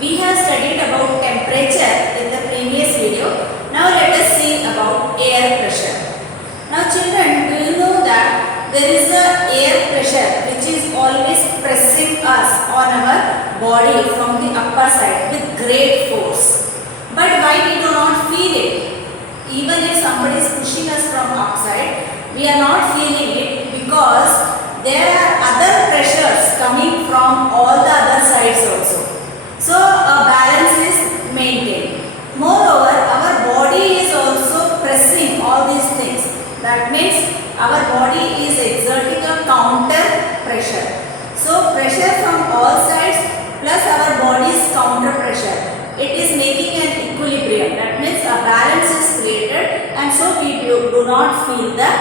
We have studied about temperature in the previous video. Now let us see about air pressure. Now children, do you know that there is a air pressure which is always pressing us on our body from the upper side with great force. But why we do not feel it? Even if somebody is pushing us from outside, we are not feeling it because there are other pressures coming from all the other sides also. So a balance is maintained. Moreover, our body is also pressing all these things. That means our body is exerting a counter pressure. So pressure from all sides plus our body's counter pressure. It is making an equilibrium. That means a balance is created and so we do not feel the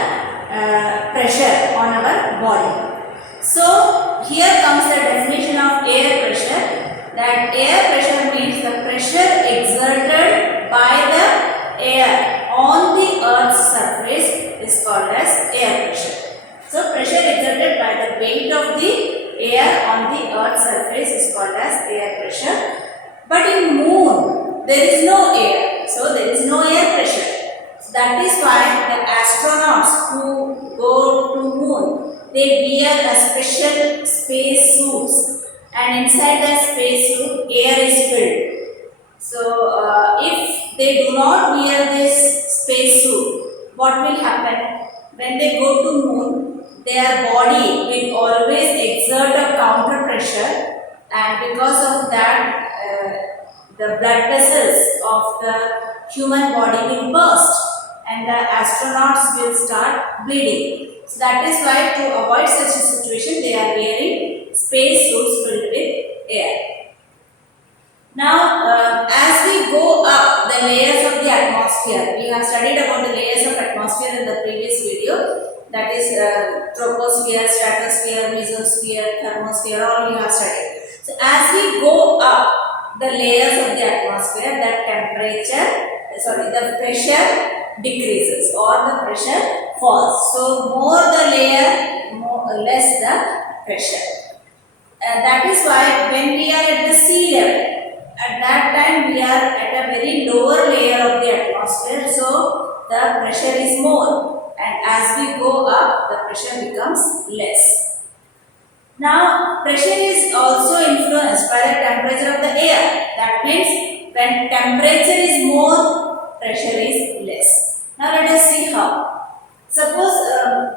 pressure on our body. So here comes the definition of air pressure. That air pressure means the pressure exerted by the air on the earth's surface is called as air pressure. So pressure exerted by the weight of the air on the earth's surface is called as air pressure. But in moon there is no air, so there is no air pressure. So that is why the astronauts who go to moon, they wear a special space suits. And inside the space suit, air is filled. So, if they do not wear this space suit, what will happen? When they go to moon, their body will always exert a counter pressure, and because of that, the blood vessels of the human body will burst, and the astronauts will start bleeding. So that is why, to avoid such a situation, they are wearing space suits filled with air. Now, as we go up the layers of the atmosphere, we have studied about the layers of atmosphere in the previous video. That is troposphere, stratosphere, mesosphere, thermosphere, all we have studied. So, as we go up the layers of the atmosphere, the pressure decreases or the pressure falls. So, more the layer, less the pressure. That is why when we are at the sea level, at that time we are at a very lower layer of the atmosphere, so the pressure is more, and as we go up the pressure becomes less. Now pressure is also influenced by the temperature of the air. That means when temperature is more, pressure is less. Now let us see how. Suppose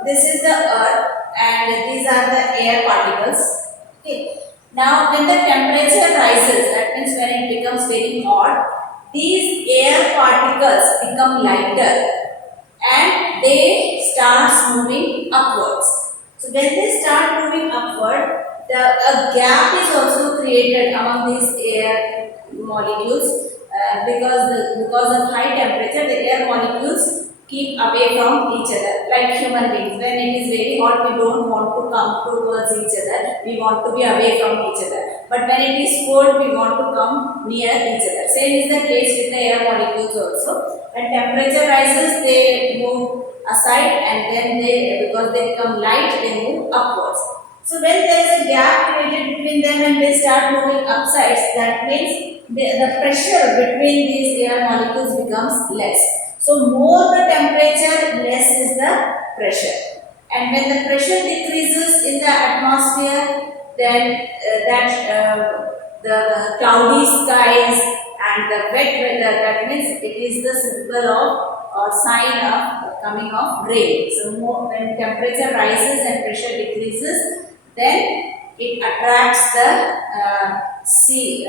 this is the earth and these are the air particles. Okay. Now when the temperature rises, that means when it becomes very hot, these air particles become lighter and they start moving upwards. So when they start moving upward, a gap is also created among these air molecules because of high temperature, the air molecules keep away from each other, like human beings. When it is very hot, we don't want to come towards each other. We want to be away from each other. But when it is cold, we want to come near each other. Same is the case with the air molecules also. When temperature rises, they move aside, and then because they become light, they move upwards. So when there is a gap created between them and they start moving upsides, that means the pressure between these air molecules becomes less. So more the temperature, less is the pressure. And when the pressure decreases in the atmosphere, then the cloudy skies and the wet weather, that means it is the symbol of or sign of coming of rain. So when temperature rises and pressure decreases, then it attracts the sea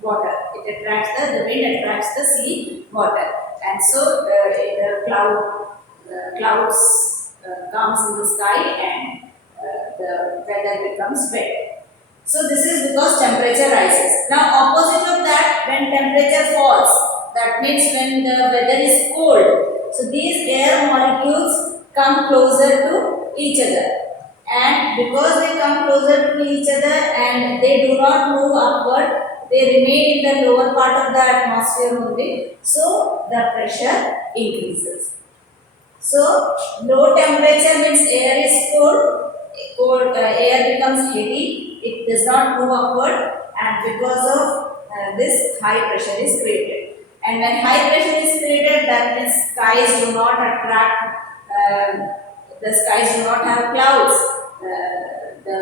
water. It attracts the wind attracts the sea water. And so the clouds comes in the sky and the weather becomes wet. So this is because temperature rises. Now opposite of that, when temperature falls, that means when the weather is cold, so these air molecules come closer to each other. And because they come closer to each other and they do not move upward, they remain in the lower part of the atmosphere only, so the pressure increases. So low temperature means air is cold, air becomes heavy, it does not move upward, and because of this high pressure is created. And when high pressure is created, that means skies do not attract, the skies do not have clouds. The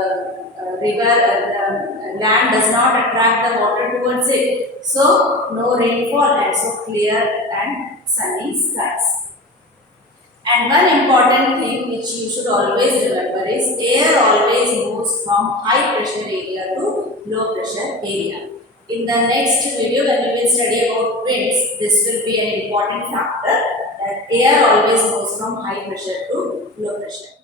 river, the land does not attract the water towards it. So no rainfall and so clear and sunny skies. And one important thing which you should always remember is air always moves from high pressure area to low pressure area. In the next video when we will study about winds, this will be an important factor that air always moves from high pressure to low pressure.